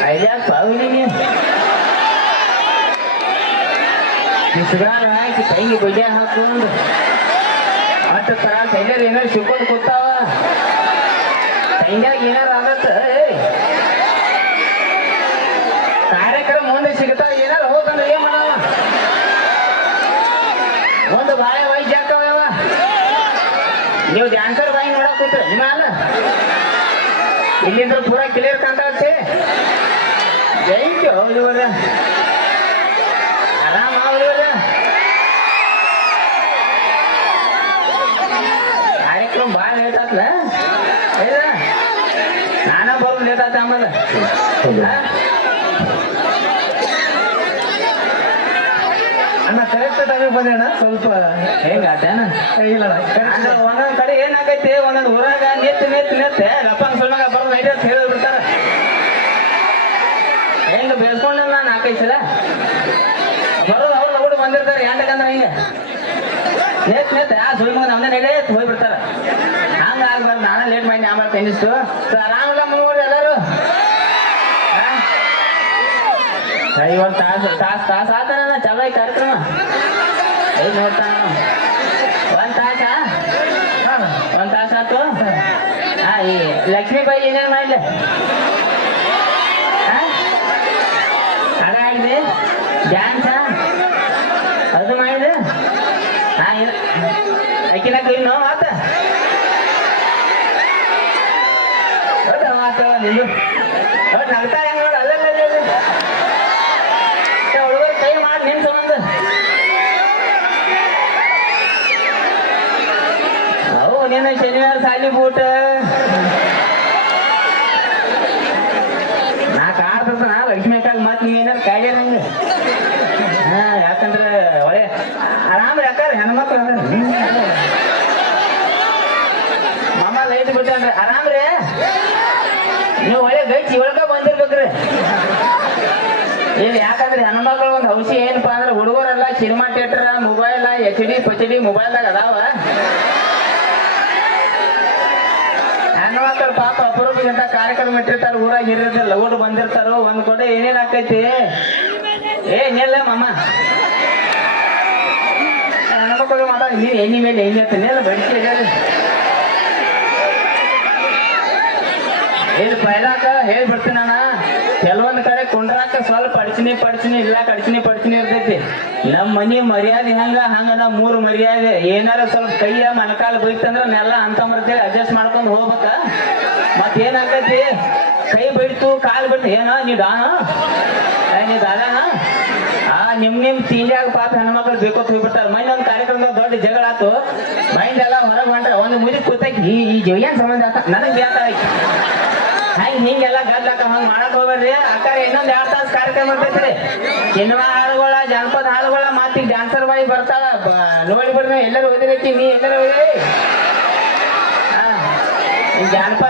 Thầy giác phở đấy nha. Chị sửa rồi, chị phải như vậy ra ಅಷ್ಟು ತರ ಏನಾರ ಸಿಕ್ಕೊಂಡು ಕೂತಾವ ಕೈಯಾಗ ಏನಾರು ಆಗತ್ತ. ಕಾರ್ಯಕ್ರಮ ಮುಂದೆ ಸಿಗ್ತಾವ ಏನಾರು ಹೋಗಂದ್ರೆ ಏನ್ ಮಾಡವ ಒಂದು ಬಾಳೆ ವೈದ್ಯ ಹಾಕವ ನೀವು ಡ್ಯಾನ್ಸರ್ ಬಾಯಿ ನೋಡಕ್ ಕೂತ್ರ ನಿಮ್ಮ ಇಲ್ಲಿಂದ ಪೂರಾ ಕ್ಲಿಯರ್ ಕಾಣ್ತಾವತ್ತೆ ಥ್ಯಾಂಕ್ ಯು ಹೌದು ಆರಾಮ ಹೌದು ಕಾರ್ಯಕ್ರಮ ಭಾಳ ಲೇಟ್ ಆತ್ಲ ಇಲ್ಲ ನಾನ ಬರೋದು ಲೇಟ್ ಆತ ಆಮೇಲೆ ಅಣ್ಣ ಕರೆಕ್ಟ್ ಟೈಮಿಗೆ ಅಣ್ಣ ಸ್ವಲ್ಪ. ಹೆಂಗಾತೇನ ಇಲ್ಲ ಒಂದೊಂದ್ ಕಡೆ ಏನಾಗೈತಿ ಒಂದೊಂದ್ ಊರಾಗ ನಿತ್ ನಿತ್ ನಿತ್ ಲಪ್ಪಂಗ್ ಸುಳ್ಮಾಗ ಬರೋದು ಐಡಿಯಾ ಹೇಳಿ ಬಿಡ್ತಾರ ಹೆಂಗ ಬೇಸ್ಕೊಂಡ ನಾನು ನಾಲ್ಕೈದು ಸಲ? ಬರೋದು ಅವ್ರು ಲಗುಡು ಬಂದಿರ್ತಾರೆ ಎಂಟಕ್ಕಂದ್ರೆ ಹಿಂಗೆ. ನೇತ್ ನೇತ್ ಆ ಸುಳ್ಮಗ ನಮ್ದೇ ನಡೆ ಹೋಗ್ಬಿಡ್ತಾರ. ಹಂಗ ಆಗ್ಬಾರ್ದು ನಾನೇ ಲೇಟ್ ಮಾಡಿ ನಾ ತೆನಿಸ್ತು ಆರಾಮಿಲ್ಲ ಮುಂಗೋಡಿ ಎಲ್ಲರೂ ಐವತ್ತು ತಾಸು ತಾಸು ತಾಸು ಆತನ ಚಲೋ ಐತೆ ಕಾರ್ಯಕ್ರಮ. ಐದು ನೋಡ್ತಾನ ಒಂದ್ ತಾಸ? ಒಂದ್ ತಾಸ ಆತು ಹಾ, ಈ ಲಕ್ಷ್ಮೀಬಾಯಿ ಏನೇನ್ ಮಾಡ್ಲಿ? ಅದ ಆಗಿದೆ ಡ್ಯಾನ್ಸ? ಅದು ಮಾಡಿದೆ ಹಾ ಅಕ್ಕಿನ ಇನ್ನು ಆತ ಹೌದಾ ಮಾತ, ಹೌದು ನಗ್ತಾ ಹೆಂಗ್ ನೋಡು ಅಲ್ಲಲ್ಲ ಹುಡುಗರು ಕೈ ಮಾಡಿ ನಿನ್ ಸಂಬಂಧ ಅವು ನೀನು ಶನಿವಾರ ಸಾಲಿ ಬೂಟ. ನಾ ಕಾರ್ ನಾ ಲಕ್ಷ್ಮಿ ಕಾಲ್ ಮತ್ ನೀವೇನಾರು ಕಾಯ್ದೆ ನಂಗೆ. ಹಾ, ಯಾಕಂದ್ರೆ ಒಳ್ಳೆ ಆರಾಮ್ ಯಾಕಾರ ಹೆಣ್ಮಕ್ಳು ಅದ ಮಾಮ ಲೈಟ್ ಆರಾಮ್ ರೀ ನೀವು ಒಳ್ಳೆ ಗೈಚಿ ಒಳಗ ಬಂದಿರ್ಬೇಕ್ರಿ. ಇಲ್ಲಿ ಯಾಕಂದ್ರೆ ಹೆಣ್ಮಕ್ಳು ಒಂದು ಔಷಧಿ ಏನಪ್ಪಾ ಅಂದ್ರೆ ಹುಡುಗರೆಲ್ಲ cinema theatre mobile H D ಪಚ್ D ಮೊಬೈಲ್ದಾಗ ಅದಾವ. ಅಪರೂಪಕ್ಕಿಂತ ಕಾರ್ಯಕ್ರಮ ಇಟ್ಟಿರ್ತಾರ, ಊರಾಗ ಹಿರಿಯರ್ತಾರ ಲಗೋಡು ಬಂದಿರ್ತಾರ, ಒಂದ್ ಕಡೆ ಏನೇನ್ ಆಕೈತಿ? ಏ ನಿಲ್ಲ ಮಮ್ಮ ಹೆಣ್ಮಕ್ಳು ಮಾತಾಡ, ನೀನ್ ಎಣ್ಣಿ ಮೇಲೆ ಎಣ್ಣೆ ಅಂತ ನಿಲ್ಲ ಬಡಿಸಿ ಪೈಲಾಕ ಹೇಳ್ಬಿಡ್ತೀನಿ ಅಣ್ಣ ಕೆಲವೊಂದ್ ಕಡೆ ಕುಂಡ್ರಾಕ ಸ್ವಲ್ಪ ಅಡಚಣೆ ಪಡಚಣೆ ಇಲ್ಲ ಕಡ್ಚಿನಿ ಪಡ್ಚಿನಿ ಇರ್ತೈತಿ. ನಮ್ಮ ಮನಿ ಮರ್ಯಾದೆ ಹಂಗ ಹಂಗ ಮೂರು ಮರ್ಯಾದೆ. ಏನಾರ ಸ್ವಲ್ಪ ಕೈಯ ಮನಕಾಲ ಬೈತಂದ್ರ ನೆಲ್ಲ ಅಂತ ಮರ್ತೇಳಿ ಅಡ್ಜಸ್ಟ್ ಮಾಡ್ಕೊಂಡು ಹೋಗ್ಬೇಕ. ಮತ್ ಕೈ ಬಿಡ್ತು, ಕಾಲ್ ಬಿಡ್ತು. ಏನ, ನೀ ಆ, ನಿಮ್ ನಿಮ್ ತಿಂಡಿಯಾಗ ಪಾಪ ಹೆಣ್ಮಕ್ಳು ಬೇಕೋತ್ ಹೋಗ್ಬಿಡ್ತಾರ ಮೈನ್ ಒಂದ್ ಕಾರ್ಯಕ್ರಮದಾಗ ದೊಡ್ಡ ಜಗಳ ಆತು. ಮೈಂಡ್ ಎಲ್ಲ ಹೊರಗೆ ಹೊಂಟ್ರೆ ಒಂದು ಮುದಿ ಕೂತಾಕಿ ಈ ಈ ಜೀವ ಏನ್ ಸಂಬಂಧ ಆತ? ನನಗ್ ಬೇಕ ಹಂಗ ಹಿಂಗೆಲ್ಲ ಗದ್ಲಾಕ ಹಂಗ ಮಾಡಕ್ ಹೋಗ್ಬೇಡ್ರಿ. ಅಕ್ಕಾರ ಇನ್ನೊಂದ್ ಎರಡ್ ತಾಸ ಕಾರ್ಯಕ್ರಮ ಇರ್ತೈತ್ರಿ. ಸಿನಿಮಾ ಹಾಡುಗಳ, ಜನಪದ ಹಾಡುಗಳ ಮಾತಿ ಡ್ಯಾನ್ಸರ್ ಬಾಯಿ ಬರ್ತಾಳ. ನೋಡಿ ಬಿಡ್ರಿ, ಎಲ್ಲರೂ ಓದಿರೈತಿ ನೀ ಎಲ್ಲರೂ ಓದಿ ಜಾನಪದ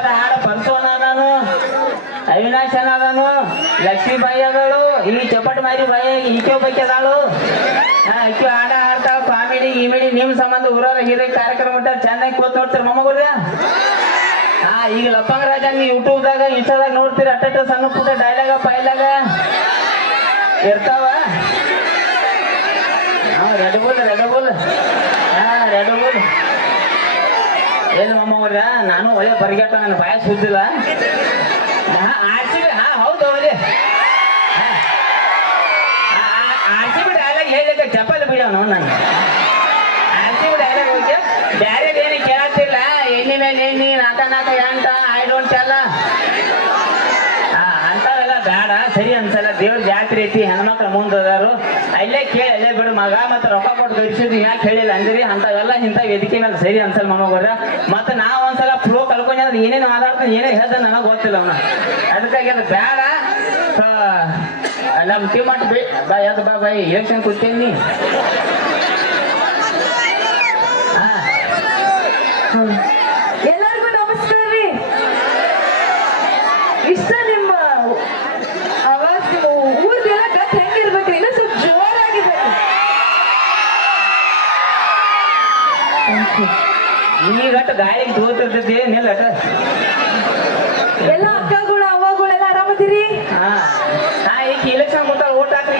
ಅವಿನಾಶ್ ಲಕ್ಷ್ಮೀ ಲಕ್ಷ್ಮೀಬಾಯಿ ಅದಳು ಇಲ್ಲಿ ಚಪ್ಪಟ್ ಮಾರಿ ಬಾಯಿ ಈಕೆ ಒಬ್ಬಾಕಿ ಅದಾಳು ಈಕೆ ಆಟ ಆಡ್ತಾವ ಕಾಮಿಡಿ, ಗಿಮಿಡಿ, ನಿಮ್ ಸಂಬಂಧ ಊರಾಗ ಹಿರಿಯ ಕಾರ್ಯಕ್ರಮ ಚೆನ್ನಾಗಿ ಕೂತ್ ನೋಡ್ತಾರ ಮೊಮ್ಮಗುರ್ಯ ಹಾ ಈಗ ಲಪ್ಪಂಗ ರಾಜ ಯೂಟ್ಯೂಬ್ದಾಗ, ಇನ್ಸ್ಟಾದಾಗ ನೋಡ್ತೀರಿ ಅಟ್ಟ ಸಣ್ಣ ಪುಟ್ಟ ಡೈಲಾಗ ಪೈಲಾಗ. ಇರ್ತಾವ? ಹಾ ರೆಡ್ ಬುಲ್ ರೆಡ್ ಬುಲ್ ಹಾ ರೆಡ್ ಬುಲ್ ಏನು ನಾನು ಒಳ್ಳೆ ಪರಿಗೆಟ್ಟ ನನ್ನ ಬಾಯ ಸುದ್ದಿಲ್ಲ. ಆರ್ಸಿ ಹಾ, ಹೌದು ಒಳ್ಳೆ ಆರ್ಸಿ ಬಿ ಡೈಲಾಗ್ ಹೇಳಿದ್ರೆ ಚಪ್ಪಲಿ ಬಿಡವ ನಾನು ಆರ್ಸಿ ಬಿ ಡೈಲಾಗ್ ಹೋಗಿ. ಬೇರೆ ಏನು ಕೇಳತ್ತಿಲ್ಲ. ಎಣ್ಣಿ ಮೇಲೆ ಎಣ್ಣಿ ನಾಕ ನಾಕ ಎಂಟ ಐ ಡೋಂಟ್ ಎಲ್ಲ ಅಂತಾವೆಲ್ಲ ಬೇಡ. ಸರಿ ಅನ್ಸಲ್ಲ. ದೇವ್ರ ಜಾತ್ರೆ ಐತಿ, ಹೆಣ್ಮಕ್ಳು ಮುಂದೆ ಅದಾರು. ಅಲ್ಲೇ ಕೇಳಿ, ಅಲ್ಲೇ ಬಿಡು. ಮಗ ಮತ್ತೆ ರೊಕ್ಕ ಕೊಟ್ಟು ಕಳಿಸಿದ್ರು ಯಾಕೆ ಹೇಳಿಲ್ಲ ಅಂದ್ರಿ? ಅಂಥವೆಲ್ಲ ಇಂಥ ವೇದಿಕೆ ಮೇಲೆ ಸರಿ ಅನ್ಸಲ್ಲ ಮಮ್ಮಗೋರ ಮತ್ತೆ ನಾವು ಒಂದ್ಸಲ ಅಂದ್ರೆ ಏನೇನು ಮಾತಾಡ್ತಾನೆ ಏನೇ ಹೇಳ್ದ ನನಗೆ ಗೊತ್ತಿಲ್ಲ ಅವನ. ಅದಕ್ಕಾಗಿ ಅದು ಬೇಡ. ನಮ್ ನಮ್ಮ ಟೀಮ್ ಮಾಡಿ ಬೈ ಬಾ ಯಾವ್ದು ಬಾ ಬಾಯ್ ಎಲೆಕ್ಷನ್ ಕೂತೀನಿ ಹಾ. ಎಲ್ಲರಿಗೂ ನಮಸ್ಕಾರ ರೀ. ಇಷ್ಟ ನಿಮ್ಮ ಆವಾಜ್ ನಿಮ್ಮ ಊರ್ದೆಲ್ಲ ಗತ್ ಹೆಂಗಿರ್ಬೇಕ್ರಿ? ಇನ್ನೂ ಸ್ವಲ್ಪ ಜೋರಾಗಿರ್ಬೇಕು ಈಗ ಗಾಳಿಗೆ ತೋತಿರ್ತೈತಿ ನಿಲ್ಲ ಎಲ್ಲ ಅಕ್ಕಗಳು ಅವ್ವಗಳೆಲ್ಲ ಆರಾಮದಿರಿ? ಹಾ. ಈಗ ಇಲೆಕ್ಷನ್ ಗೊತ್ತಾಗ ಓಟ್ ಹಾಕ್ರಿ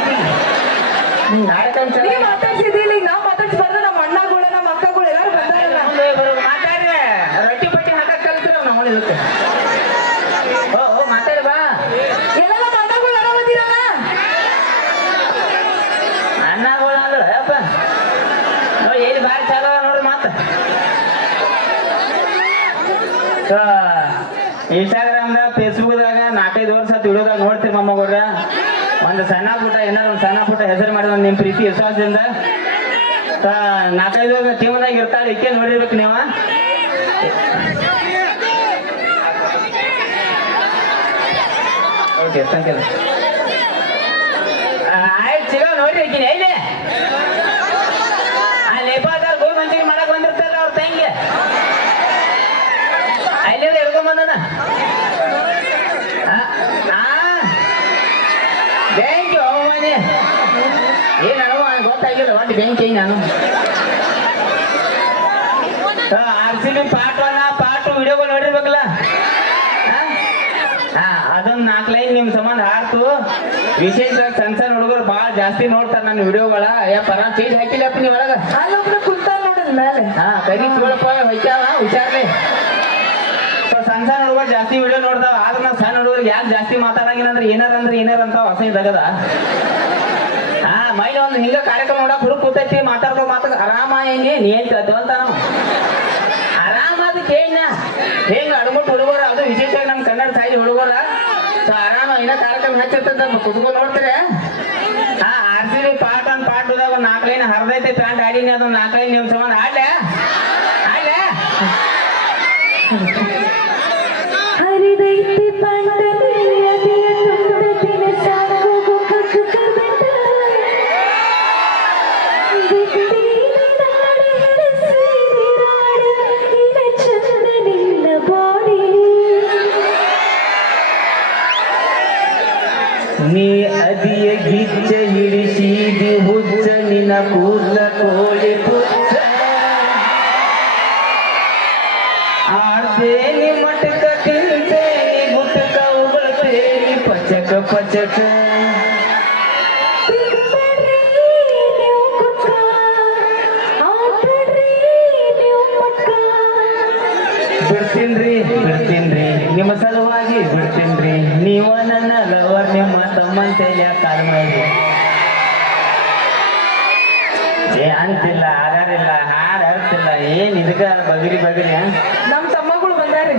ನೀವ್ ಮಾತಾಡ್ಸಿದಿಲ್ಲ ಈಗ ನಾವ್ ಮಾತಾಡ್ಸ್ಬಾರ್ದು ನಮ್ಮ ಅಣ್ಣಗಳು ನಮ್ಮ ಅಕ್ಕಗಳು ಎಲ್ಲಾರು ಬಂದಾರಲ್ಲ ಮಾತಾಡ್ರೆ ರೊಟ್ಟಿ ಪಟ್ಟಿ ಹಾಕಕ್ ಕಲ್ತಿರ ನಾವು ಇದಕ್ಕೆ ಓ ಮಾತಾಡಿ ಬಾ. ಎಲ್ಲ ಅಣ್ಣಗಳು ಆರಾಮದಿರಲ್ಲ? ಅಣ್ಣಗಳು ಅಂದ್ರೆ ಅಪ್ಪ ನೋಡಿ ಏನು ಬಾರಿ ಚಾಲೋ ನೋಡಿ ನೋಡ್ರಿ ಮಾತ. ಈ ವಿಡಿಯೋದಾಗ ಒಂದು ಸಣ್ಣ ಪುಟ್ಟ, ಏನಾದ್ರು ಒಂದು ಸಣ್ಣ ಪುಟ್ಟ ಹೆಸರು ಮಾಡಿದ ನಿಮ್ಮ ಪ್ರೀತಿ ವಿಶ್ವಾಸದಿಂದ? ನಾಲ್ಕೈದು ಟೀಮ್ದಾಗ ಇರ್ತಾಳೆ ಇಕ್ಕೆ ನೋಡಿರ್ಬೇಕು ನೀವು? ಓಕೆ ಥ್ಯಾಂಕ್ ಯು ಆಯ್ತು, ಸಿಗೋ, ನೋಡ್ರಿ ಈಕಿನ, ಎಲ್ಲಿ ಆ ನೇಪಾಳದಾಗ ಗೋಧಿ ಮಂಚೂರಿ ಮಾಡಕ್ ಬಂದಿರ್ತಾರ ಅವ್ರ ತಂಗಿ ಅಲ್ಲಿಂದ ಹಿಡ್ಕೊಂಡ್ ಬಂದನ ಬ್ಯಾಂಕ್ ಅವಮಾನಿ ಏ ನನಗೂ ಗೊತ್ತಾಗಿಲ್ಲ ಒಂದು ಬೆಂಕಿ ನಾನು. R C B part one part ವಿಡಿಯೋಗಳು ನೋಡಿರ್ಬೇಕಲ್ಲ? ಅದೊಂದು ನಾಲ್ಕು ಲೈನ್ ನಿಮ್ ಸಂಬಂಧ ಆರ್ತು ವಿಶೇಷ ಸಣ್ಣ ಸಣ್ಣ ಹುಡುಗರು ಬಹಳ ಜಾಸ್ತಿ ನೋಡ್ತಾರೆ ನನ್ನ ವಿಡಿಯೋಗಳ. ಯಾ ಪರ ಚೇಂಜ್ ಹಾಕಿಲ್ಲಪ್ಪ ನೀವು ಒಳಗ? ಕುಂತಾರ ನೋಡಿದ್ ಮೇಲೆ. ಹಾ ಕರಿ ಚೂಳಪ್ಪ ಹೊಯ್ತಾವ ಹುಷಾರ್ಲಿ ಸೊ ಸಣ್ಣ ಸಣ್ಣ ಹುಡುಗರು ಜಾಸ್ತಿ ವಿಡಿಯೋ ನೋಡ್ತಾವ, ಆದ್ರೆ ನಾವು ಸಣ್ಣ ಹುಡುಗರಿಗೆ ಯಾಕೆ ಜಾಸ್ತಿ ಮಾತಾಡಂಗಿಲ್ಲ ಅಂದ್ರೆ ಏನಾರ ಅಂದ್ರೆ ಏನಾರ ಅಂತ ಹೊಸ ಇದಾಗದ. ಹಾ, ಮೈಲಿ ಒಂದು ಹಿಂಗ ಕಾರ್ಯಕ್ರಮ ನೋಡಕ್ ಹುಡುಗ ಕೂತೈತಿ ಮಾತಾಡ್ಕೊ ಮಾತಾಡ ಆರಾಮ ಹೆಂಗೆ? ನೀ ಏನ್ ಅಂತ ನಾವು? ಆರಾಮ ಅದು ಕೇಳಿನ? ಹೆಂಗ ಅಡ್ಮುಟ್ ಹುಡುಗರು? ಅದು ವಿಶೇಷವಾಗಿ ನಮ್ಮ ಕನ್ನಡ ಸಾಯಿ ಹುಡುಗರ. ಸೊ, ಆರಾಮ ಇನ್ನ ಕಾರ್ಯಕ್ರಮ ಹಚ್ಚಿರ್ತದ ಕುತ್ಕೊಂಡು ನೋಡ್ತೀರ. ಹಾ, R C B part one, part ಟುದಾಗ ಒಂದು ನಾಲ್ಕು ಲೈನ್ ಹರಿದೈತೆ, ಪ್ಯಾಂಟ್ ಆಡಿನಿ ಅದೊಂದ್ ನಾಲ್ಕು ಲೈನ್ ಸಮಾನ ಆಡ್ಲೆ ಆಡ್ಲೆ ಆಡ್ತೇನಿ ಮಟಕ ತಿಂತೇನಿ ಗುಟ್ಟಕ ಉಗುಳ್ತೇನಿ ಪಚಕ ಪಚಕ. ಮಕ್ಕ ಬಿಡ್ತೀನ್ರಿ ಬಿಡ್ತೀನ್ರಿ. ನಿಮ್ಮ ಸಲುವಾಗಿ ಬಿಡ್ತೀನ್ರಿ. ನೀವ ನನ್ನ ಲವರ್ ನಿಮ್ಮ ತಮ್ಮಂತೆ ಕಾಲ ಮಾಡಿ ಏ ಅಂತಿಲ್ಲ ಆಧಾರಿಲ್ಲ ಹಾಡು ಅರ್ತಿಲ್ಲ ಏನ್ ಇದಕ್ಕ ಬಗರಿ ಬಗರಿ ಹಾ? ನಮ್ಮ ತಮ್ಮಗಳು ಬಂದಾರಿ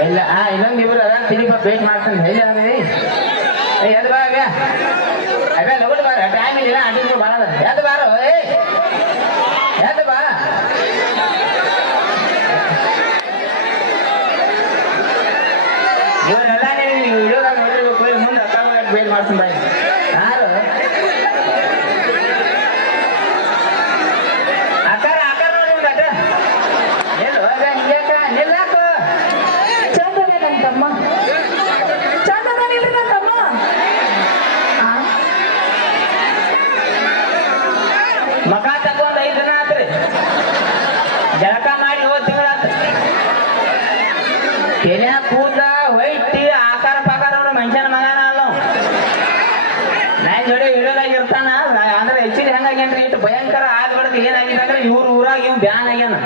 ಇಲ್ಲ ಆ, ಇನ್ನೊಂದು ಇವ್ರು ಅದ ತಿರುಪ ವೇಟ್ ಮಾಡ್ತಾನೆ. ಹೇಳಿ ಅಂದ್ರೆ ಎದ್ ಬಾ ಅವ್ಯ ಅವ್ಯ ಲಗುಡ್ ಬಾರ ಟೈಮ್ ಇಲ್ಲ ಅಡಿಗೆ ಬಾಳ ಎದ್ ಬಾರೋ ಏ ಎದ್ ಬಾ ಇವರೆಲ್ಲ ನೀವು ವಿಡಿಯೋದಾಗ ನೋಡಿರ್ಬೇಕು ಇಲ್ಲಿ ಮುಂದೆ ಅಕ್ಕ ವೇಟ್ ಮಾಡ್ತೀನಿ ಬಾಯ್ ಯಾರು ಅಕ್ಕಾರ ಅಕ್ಕಾರ ನೋಡಿ ಒಂದು ಅಡ್ಡ ಎಲ್ಲೋ ಅದ ಹಿಂಗ್ಯಾಕ ನಿಲ್ಲಾಕ ಚಂದನೆ ನನ್ನ ತಮ್ಮ ಚಂದನಿಲ್ರಿ ನನ್ನ ತಮ್ಮ ಆ? ಮಕ ತಗೊಂಡ್ ಐದ್ ದಿನ ಆತ್ರಿ ಜಳಕ ಮಾಡಿ ಹೋದ್ ತಿಂಗಳಾತ ಕೆಲ್ಯಾ ಕೂದ ಹೊಯ್ಟಿ ಆಕಾರ ಪಾಕಾರ ಅವ್ರ ಮನುಷ್ಯನ ಮಗನ ಅಲ್ಲ ಇರ್ತಾನ ಅಂದ್ರೆ ಹೆಚ್ಚಿನ ಹೆಂಗಾಗ್ಯಾನ್ರಿ ಇಟ್ಟು ಭಯಂಕರ ಆಗ್ಬಾರ್ದು ಏನಾಗಿದೆ ಅಂದ್ರೆ ಇವ್ರ ಊರಾಗ ಇವ್ ಬ್ಯಾನ್ ಆಗ್ಯಾನ.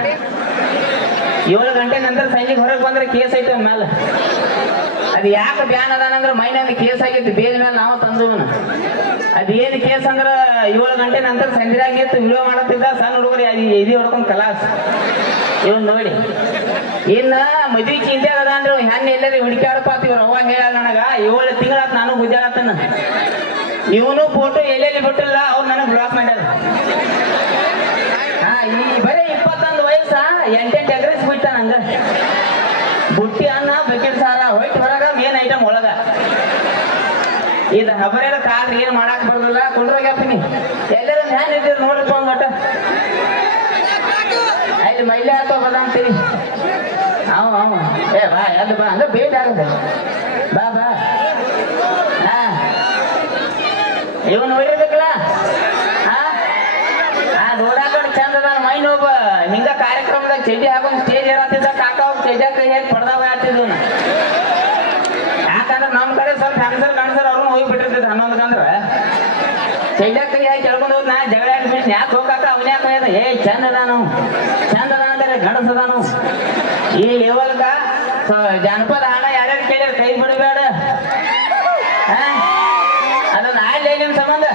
ಏಳು ಗಂಟೆ ನಂತರ ಸಂಜೆಗೆ ಹೊರಗೆ ಬಂದ್ರೆ ಕೇಸ್ ಐತೆ ಅವ್ನ ಮೇಲೆ ಅದು ಯಾಕೆ ಬ್ಯಾನ್ ಅದಾನಂದ್ರೆ ಮೈನಾಗ ಕೇಸ್ ಆಗಿತ್ತು, ಬೇಲ್ ಮೇಲೆ ನಾವು ತಂದವನ. ಅದೇನು ಕೇಸ್ ಅಂದ್ರೆ ಏಳು ಗಂಟೆ ನಂತರ ಸಂಜೆಯಾಗಿ ನಿಂತು ವಿಡಿಯೋ ಮಾಡತ್ತಿದ್ದ ಸಣ್ಣ ಹುಡುಗರು ಇದು ಹೊಡ್ಕೊಂಡು ಕಲಾಸ್. ಇವನ್ ನೋಡಿ. ಇನ್ನ ಮದ್ವಿ ಚಿಂತೆ ಅದ ಅಂದ್ರೆ ಹೆಣ್ಣು ಎಲ್ಲರೂ ಹುಡುಕಾಡಪ್ಪ ಅವಾಗ ಹೇಳ ನನಗ. ಏಳು ತಿಂಗಳಾತ್ ನಾನು ಗುದ್ದಾಡತ್ತನ ಇವನು ಫೋಟೋ ಎಲ್ಲೆಲ್ಲಿ ಬಿಟ್ಟಿಲ್ಲ ಅವ್ರು ನನಗೆ ಬ್ಲಾಕ್ ಮಾಡ್ಯಾರ ಈ ಬರೀ ಇಪ್ಪತ್ತೊಂದು ವಯಸ್ಸ ಎಂಟೆಂಟು ಎಗ್ರೆಸ್ ಬಿಟ್ಟ ನಂಗ ಬುಟ್ಟಿ ಅನ್ನ ಬಕೆಟ್ ಸಾರ, ಹೊಯ್ಟ್ ಹೊರಗ ಮೇನ್ ಐಟಮ್ ಒಳಗ. ಇದು ಹಬರೇದ ಕಾಲ್ ಏನ್ ಮಾಡಾಕ್ ಬರೋದಿಲ್ಲ ಕೊಂಡ್ರೋಗ್ಯಾಪಿನಿ ಎಲ್ಲರೂ ಹ್ಯಾನ್ ಇದ್ದೀರಿ ನೋಡ್ರಿ ಒಂದ್ ಒಟ್ಟ ಅಲ್ಲಿ ಮೈಲೆ ಹಾಕೋ ಬದಂತೀರಿ ಅವ ಏ, ಬಾ, ಎದ್ದು ಬಾ ಅಂದ್ರೆ ಭೇಟಿ ಆಗುತ್ತೆ ಬಾ ಬಾ ಹಾ ಇವನ್ ನೋಡಿರ್ಬೇಕಲ್ಲ ಹಾ? ಆ ನೋಡಾಕ ಚಂದ ಅದ ಮೈ ನೋಬ ಹಿಂಗ ಕಾರ್ಯಕ್ರಮದಾಗ ಚಡ್ಡಿ ಹಾಕೊಂಡ್ ಸ್ಟೇಜ್ ಏರಾತಿದ್ದ ಕಾಕ ಚಡ್ಡಿ ಕೈ ಹಾಕಿ ಪಡ್ದಾವ ಹಾಕ್ತಿದ್ವು ಯಾಕಂದ್ರೆ ನಮ್ಮ ಕಡೆ ಸ್ವಲ್ಪ ಹೆಂಗಸರ್ ಗಂಡಸರ್ ಅವ್ರು ಹೋಗಿ ಬಿಟ್ಟಿರ್ತಿದ್ರು ಹನ್ನೊಂದಕ್ಕಂದ್ರ ಚಡ್ಡಿ ಕೈ ಹಾಕಿ ಕೆಳ್ಕೊಂಡು ಹೋದ್ ನಾ ಜಗಳ ಹಾಕ್ಬಿಟ್ಟು ಯಾಕೆ ಹೋಗಾಕ? ಅವನ ಯಾಕೆ ಏ, ಚಂದ ಅದಾನು ಚಂದ ಅದ ಅಂದ್ರೆ, ಗಂಡಸ ಅದಾನು ಈ ಲೆವೆಲ್ಗ ಜಾನಪದ ಹಣ ಯಾರ್ಯಾರು ಕೇಳಿದ್ರೆ ಕೈ ಬಿಡಬೇಡ ಅದನ್ನ ಆಡ್ಲೇ ನಿಮ್ ಸಂಬಂಧ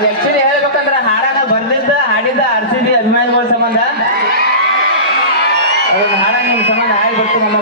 ಅದು ಆಕ್ಚುಲಿ ಹೇಳ್ಬೇಕಂದ್ರ ಹಾಡನ ಬರ್ದಿದ್ದ, ಹಾಡಿದ್ದ ಆರ್ಸಿದಿ ಅಭಿಮಾನಿಗಳ ಸಂಬಂಧ. ಅದನ್ನ ಹಾಡ ನಿಮ್ ಸಂಬಂಧ ಹಾಡಿ ಬರ್ತೀನಿ ನಮ್ಮ